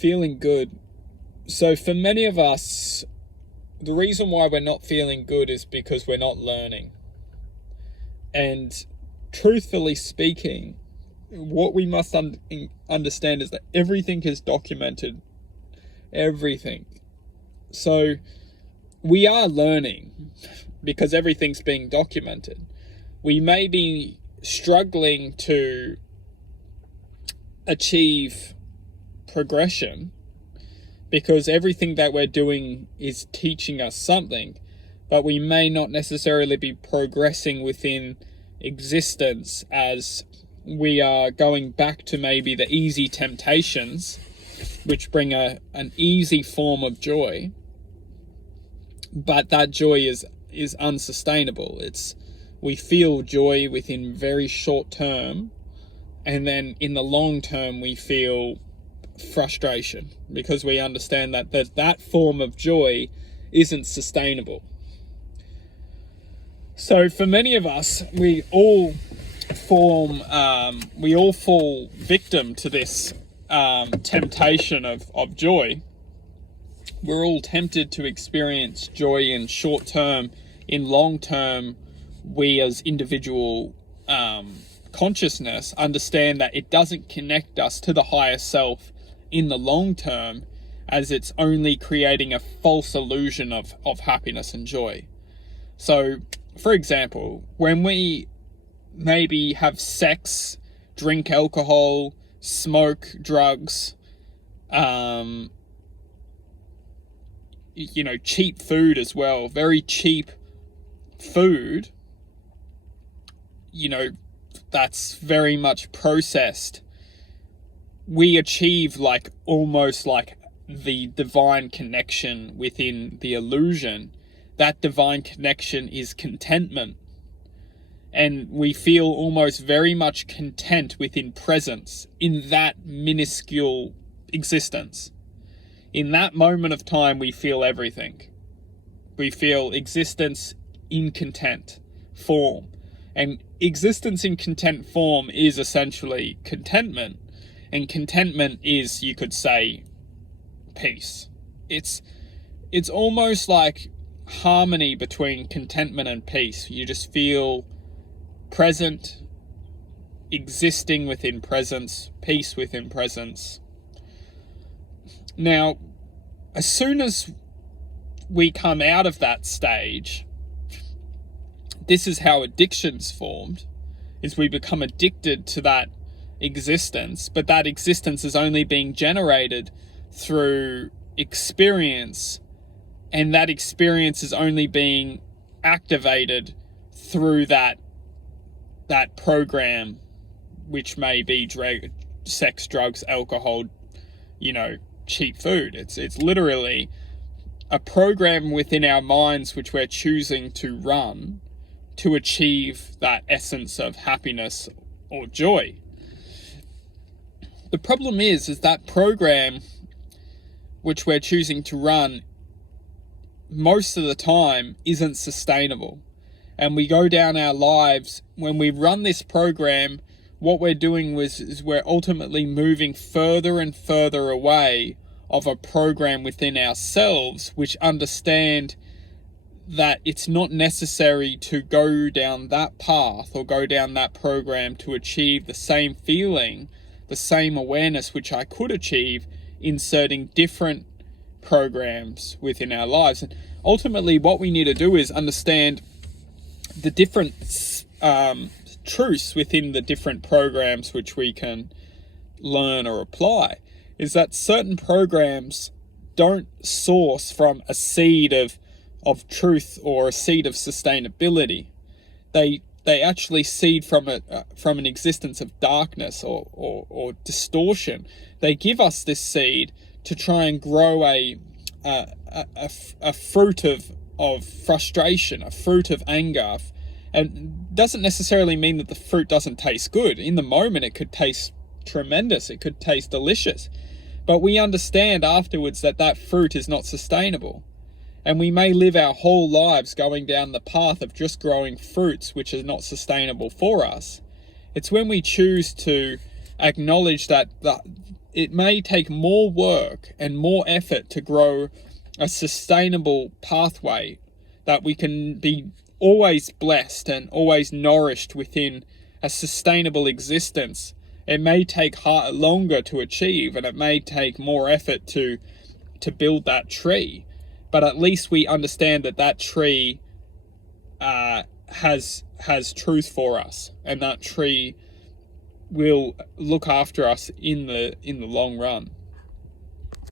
feeling good. So for many of us, the reason why we're not feeling good is because we're not learning. And truthfully speaking, what we must understand is that everything is documented. Everything. So we are learning because everything's being documented. We may be struggling to achieve progression because everything that we're doing is teaching us something, but we may not necessarily be progressing within existence as we are going back to maybe the easy temptations, which bring an easy form of joy, but that joy is unsustainable. We feel joy within very short term, and then in the long term we feel frustration because we understand that form of joy isn't sustainable. So for many of us, we all fall victim to this temptation of joy. We're all tempted to experience joy in short term. In long term, we as individual consciousness understand that it doesn't connect us to the higher self in the long term, as it's only creating a false illusion of happiness and joy. So, for example, when we maybe have sex, drink alcohol, smoke drugs, cheap food as well, very cheap food, that's very much processed, we achieve almost like the divine connection within the illusion. That divine connection is contentment. And we feel almost very much content within presence in that minuscule existence. In that moment of time, we feel everything. We feel existence in content form. And existence in content form is essentially contentment. And contentment is, you could say, peace. It's almost like harmony between contentment and peace. You just feel present, existing within presence, peace within presence. Now, as soon as we come out of that stage, this is how addiction's formed, is we become addicted to that existence, but that existence is only being generated through experience, and that experience is only being activated through that program, which may be sex, drugs, alcohol, cheap food. It's literally a program within our minds which we're choosing to run to achieve that essence of happiness or joy. The problem is that program which we're choosing to run most of the time isn't sustainable. And we go down our lives, when we run this program, what we're doing is we're ultimately moving further and further away of a program within ourselves, which understand that it's not necessary to go down that path or go down that program to achieve the same feeling, the same awareness which I could achieve inserting different programs within our lives. And ultimately what we need to do is understand the different truths within the different programs which we can learn or apply. Is that certain programs don't source from a seed of truth or a seed of sustainability. They actually seed from an existence of darkness or distortion. They give us this seed to try and grow a fruit of frustration, a fruit of anger, and doesn't necessarily mean that the fruit doesn't taste good. In the moment, it could taste tremendous. It could taste delicious. But we understand afterwards that fruit is not sustainable. And we may live our whole lives going down the path of just growing fruits which are not sustainable for us. It's when we choose to acknowledge that it may take more work and more effort to grow a sustainable pathway that we can be always blessed and always nourished within a sustainable existence. It may take longer to achieve, and it may take more effort to build that tree, but at least we understand that that tree has truth for us, and that tree will look after us in the long run.